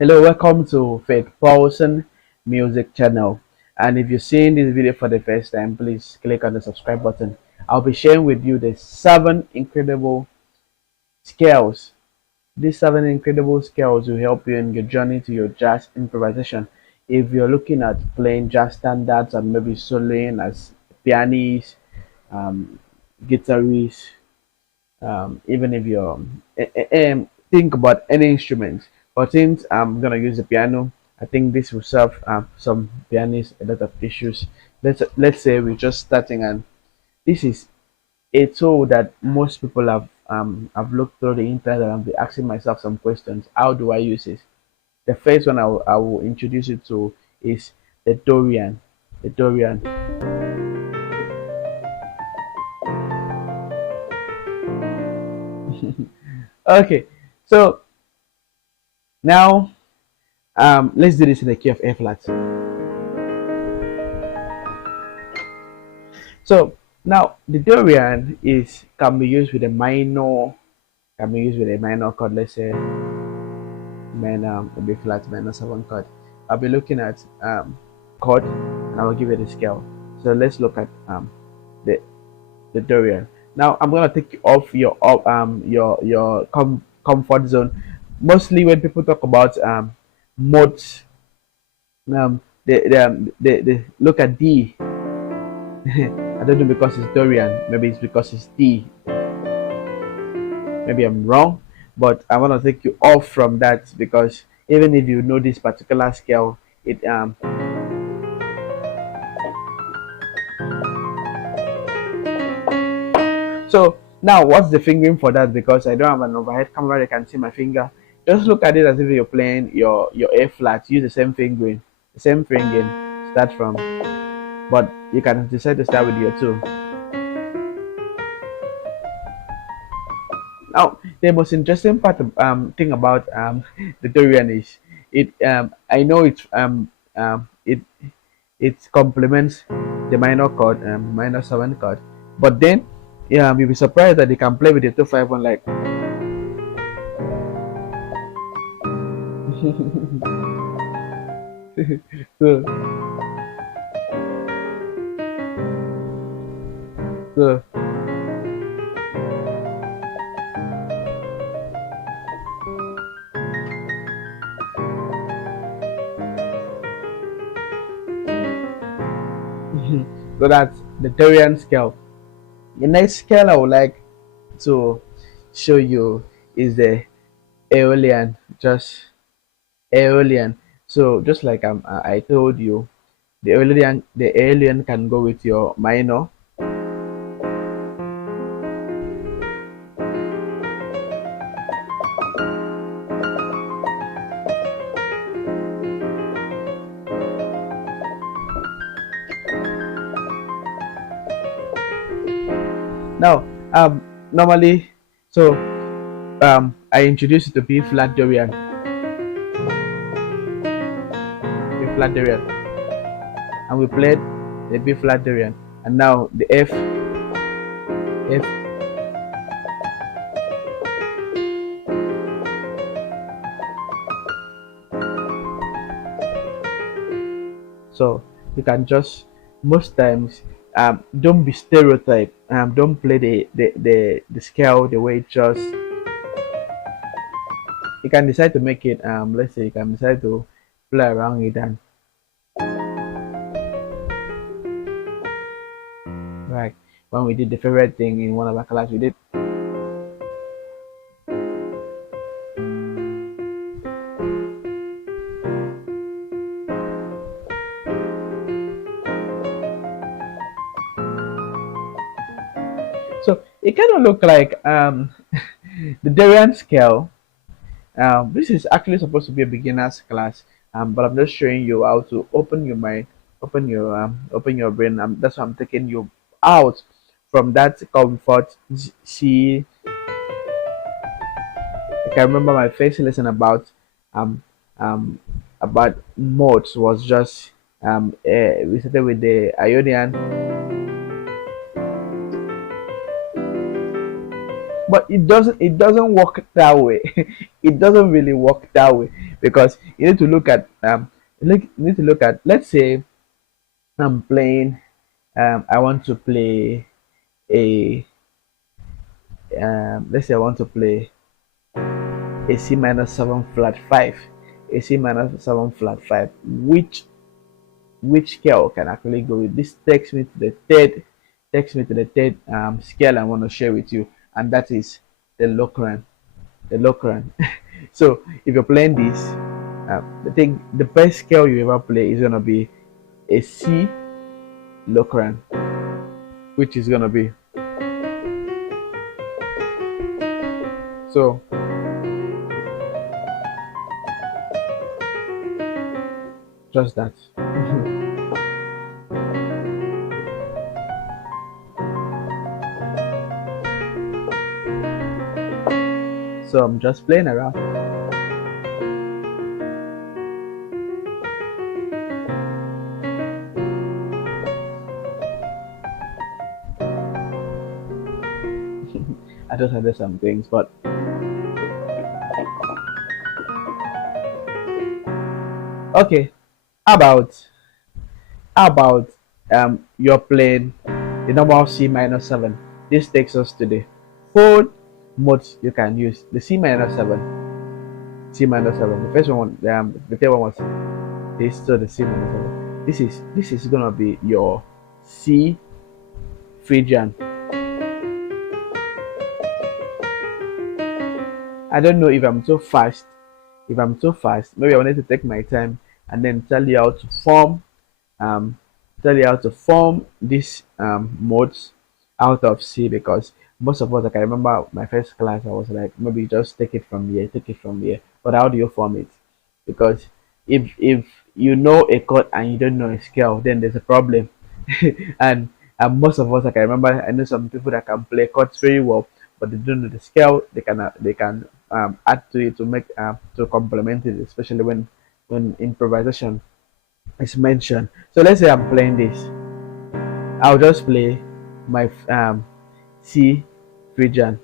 Hello, welcome to Faith Paulson Music Channel. And if you're seeing this video for the first time, please click on the subscribe button. I'll be sharing with you the 7 incredible skills. These 7 incredible skills will help you in your journey to your jazz improvisation. If you're looking at playing jazz standards and maybe soloing as pianist, um, guitarist, even if you're think about any instrument. But since I'm gonna use the piano, I think this will serve some pianists a lot of issues. Let's say we're just starting, and this is a tool that most people have looked through the internet, and I've been asking myself some questions. How do I use it? The first one I will introduce you to is the Dorian. The Dorian. Okay, so now let's do this in the key of A flat. So now the Dorian is can be used with a minor, chord. Let's say minor B flat minor 7 chord. I'll be looking at chord, and I will give it a scale. So let's look at the Dorian. Now I'm gonna take you off your comfort zone. Mostly when people talk about modes, they look at D. I don't know, because it's Dorian. Maybe it's because it's D. Maybe I'm wrong, but I want to take you off from that, because even if you know this particular scale, it so now what's the fingering for that? Because I don't have an overhead camera, you can see my finger. Just look at it as if you're playing your A flat. Use the same fingering, the same fingering. Start from, but you can decide to start with your two. Now, the most interesting thing about the Dorian is I know it complements the minor chord, minor 7 chord, but then you'll be surprised that they can play with the 251 like. so, so so that's the Dorian scale. The next scale I would like to show you is the Aeolian, just Aeolian. So just like I told you, the Aeolian can go with your minor. Now, normally, so I introduced you to B flat Dorian, B flat Dorian, and we played the B flat Dorian, and now the F. So you can just, most times, don't be stereotyped. Don't play the scale the way it just. You can decide to make it. Let's say you can decide to play around it, and like when we did the favorite thing in one of our class, we did. So it kind of look like the Dorian scale. This is actually supposed to be a beginner's class, but I'm just showing you how to open your mind, open your brain. That's why I'm taking you out from that comfort. See, I can remember my first lesson um um about modes was just we started with the Ionian, but it doesn't work that way. It doesn't really work that way, because you need to look at you need to look at, let's say I'm playing, I want to play a let's say I want to play a C minor 7 flat 5, a C minor 7 flat 5. Which scale can actually go with this? Takes me to the third scale I want to share with you, and that is the Locrian. The Locrian. So if you're playing this, the best scale you ever play is gonna be a C Locrian, which is gonna be, so just that. So I'm just playing around. I just added some things, but okay. How about you're playing the normal C minor 7. This takes us to the four modes you can use. The C minor 7, C minor 7. The first one, the third one was this, so the C minor 7. This is gonna be your C Phrygian. I don't know if I'm too fast. If I'm too fast, maybe I wanted to take my time and then um, tell you how to form these modes out of C, because most of us, like I remember my first class, I was like, maybe just take it from here, take it from here. But how do you form it? Because if you know a chord and you don't know a scale, then there's a problem. and most of us, like I remember, I know some people that can play chords very well, but they don't know the scale. They can add to it to make to complement it, especially when improvisation is mentioned. So let's say I'm playing this. I'll just play my C Phrygian.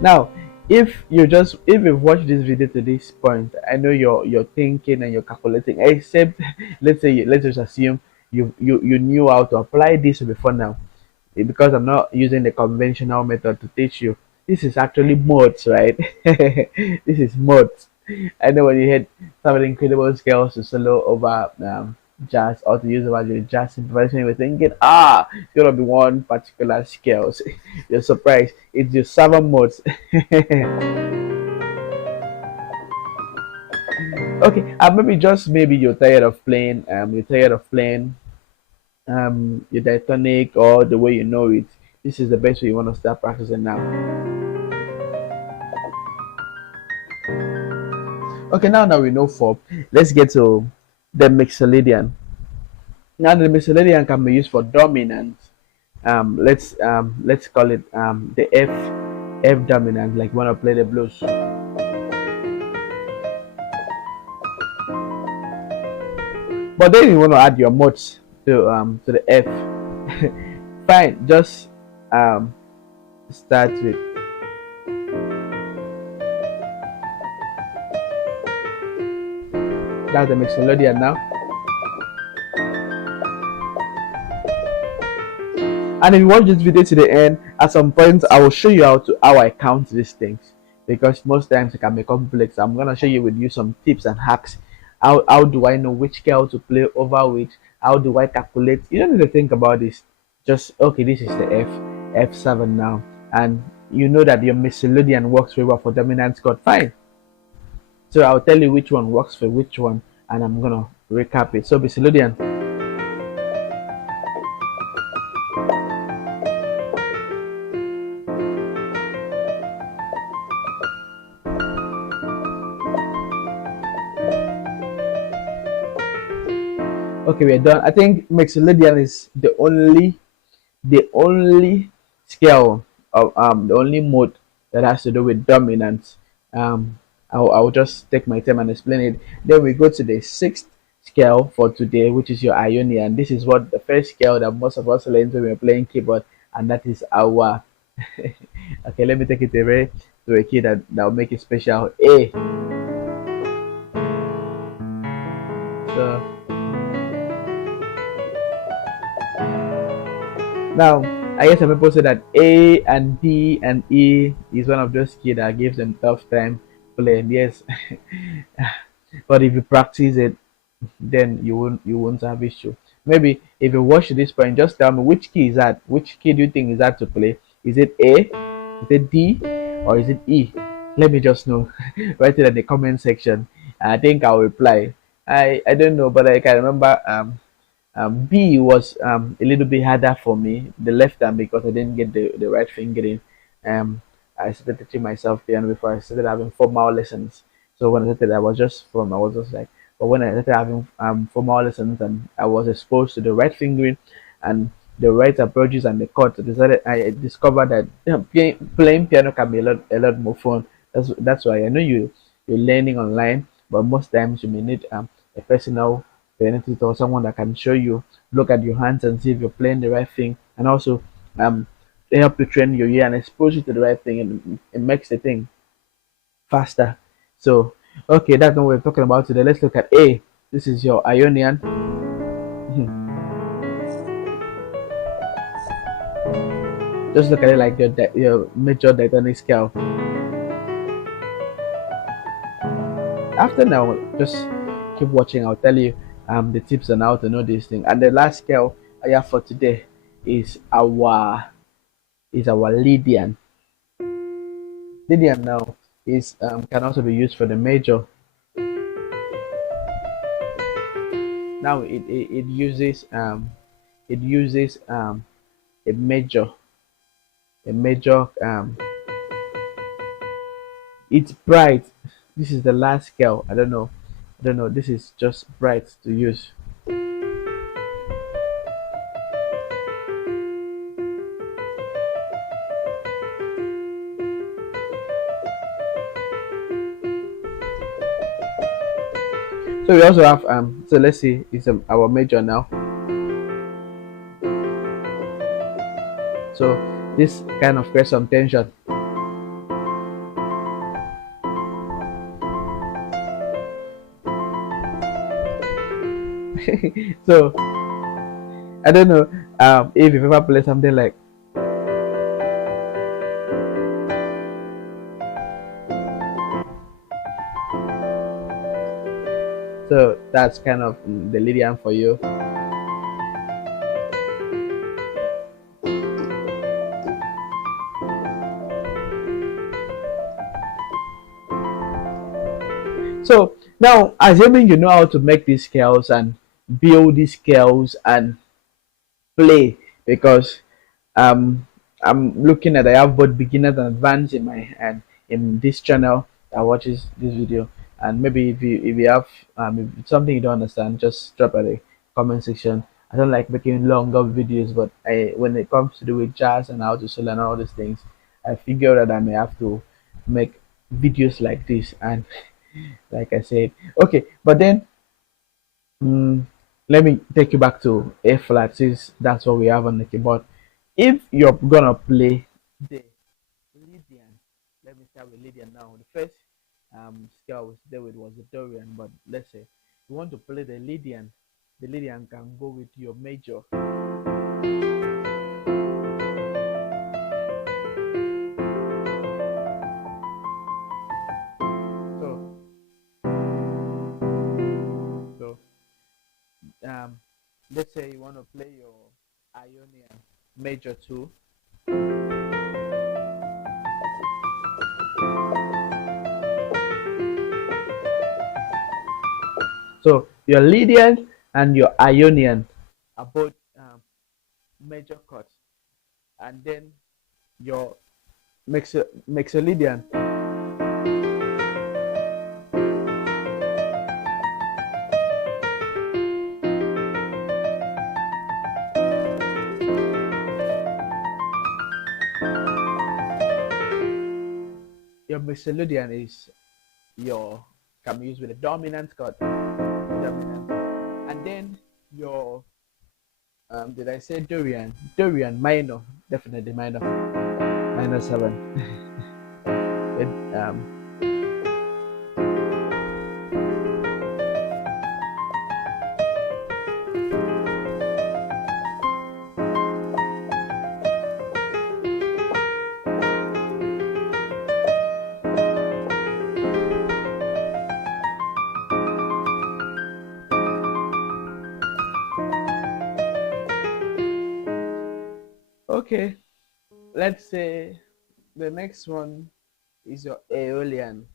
Now, if you've watched this video to this point, I know you're thinking and you're calculating. Except, let's just assume you knew how to apply this before now, because I'm not using the conventional method to teach you. This is actually modes, right? This is modes. I know when you hit some of the incredible scales to solo over jazz, or to use over the jazz improvisation, you're thinking, it's gonna be one particular scales. You're surprised. It's just 7 modes. Okay, maybe just maybe you're tired of playing. You're tired of playing your diatonic or the way you know it. This is the best way you want to start practicing now. Okay, now we know form. Let's get to the mixolydian. Now the mixolydian can be used for dominant. Let's call it the F dominant, like when I play the blues. But then you want to add your modes to the F. Fine, just start with, that's the mixolydian now. And if you watch this video to the end, at some point I will show you how I count these things, because most times it can be complex. I'm gonna show you with you some tips and hacks. How do I know which scale to play over which? How do I calculate? You don't need to think about this. Just okay, this is the F7 now, and you know that your mixolydian works very well for dominant chord. Fine. So I'll tell you which one works for which one, and I'm gonna recap it. So mixolydian. Okay, we're done. I think mixolydian is the only scale of the only mode that has to do with dominance. I'll just take my time and explain it. Then we go to the sixth scale for today, which is your Ionian. This is what the first scale that most of us learn when we're playing keyboard, and that is our Okay, let me take it to a key that will make it special. A. So now, I guess some people say that A and D and E is one of those kids that gives them tough time playing. Yes, but if you practice it, then you won't have issue. Maybe if you watch this point, just tell me which key is that. Which key do you think is that to play? Is it A? Is it D? Or is it E? Let me just know. Write it in the comment section. I think I'll reply. I don't know, but I can remember B was a little bit harder for me, the left hand, because I didn't get the right fingering. I started teaching myself piano before I started having formal lessons. So when I started, I was just like, but when I started having formal lessons and I was exposed to the right fingering and the right approaches and the chords, I discovered that playing piano can be a lot more fun. That's why I know you're learning online, but most times you may need a personal pianist or someone that can show you, look at your hands and see if you're playing the right thing, and also um help to train your ear and expose you to the right thing, and it makes the thing faster. So okay, that's what we're talking about today. Let's look at A. This is your Ionian. Mhm. Just look at it like your major diatonic scale. After now, just keep watching. I'll tell you the tips on how to know this thing. And the last scale I have for today is our Lydian. Lydian now is can also be used for the major. Now it uses a major a major it's bright. This is the last scale. I don't know, this is just bright to use. So we also have so let's see, it's our major now. So this kind of creates some tension. So I don't know if you've ever played something like, so that's kind of the Lydian for you. So now, assuming you know how to make these scales and build these scales and play, because um I'm looking at, I have both beginners and advanced in my and in this channel that watches this video. And maybe if you have if it's something you don't understand, just drop at the comment section. I don't like making longer videos, but when it comes to do with jazz and how to solo and all these things, I figure that I may have to make videos like this. And like I said, okay, but then Mm, let me take you back to A flat, since that's what we have on the keyboard. If you're gonna play the Lydian, let me start with Lydian now. The first scale I was there with was the Dorian, but let's say you want to play the Lydian can go with your major. So, so um, let's say you want to play your Ionian major two. So your Lydian and your Ionian are both major chords, and then your Mixolydian, your Mixolydian is your can be used with a dominant chord, dominant, and then your did I say Dorian? Dorian minor, definitely minor. -7. It, okay, let's say the next one is your Aeolian.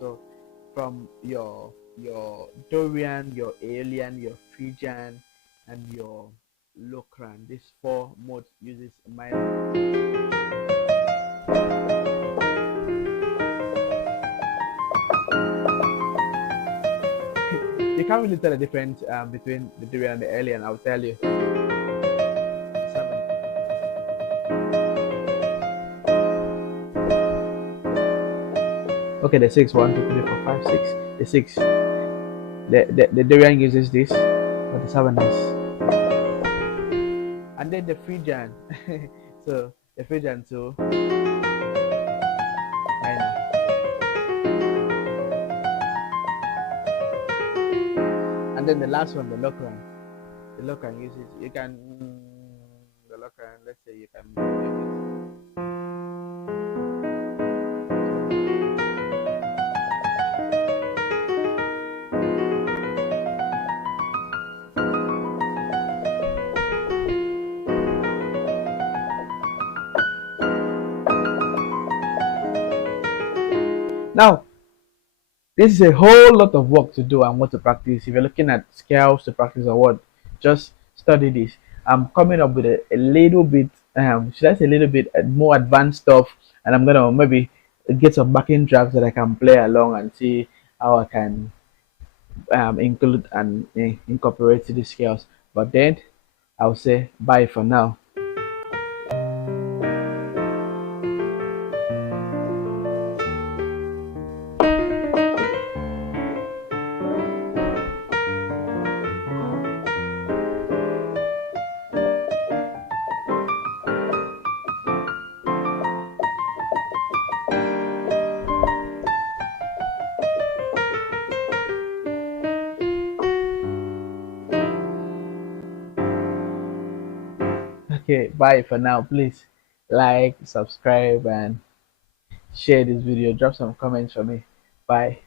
So from your Dorian, your Aeolian, your Phrygian, and your Locrian. These four modes uses minor. You can't really tell the difference between the Dorian and the Aeolian. I'll tell you. Seven. Okay, the six. One, two, three, four, five, six. The six. The Dorian uses this, but the seven is. And then the Phrygian. So the Phrygian too minor. And then the last one, the Locrian. The Locrian uses you can the Locrian. Let's say you can now. This is a whole lot of work to do and what to practice. If you're looking at scales to practice or what, just study this. I'm coming up with a little bit, should I say a little bit more advanced stuff, and I'm gonna maybe get some backing tracks that I can play along and see how I can include and incorporate these scales. But then I'll say bye for now. Okay, bye for now. Please like, subscribe, and share this video. Drop some comments for me. Bye.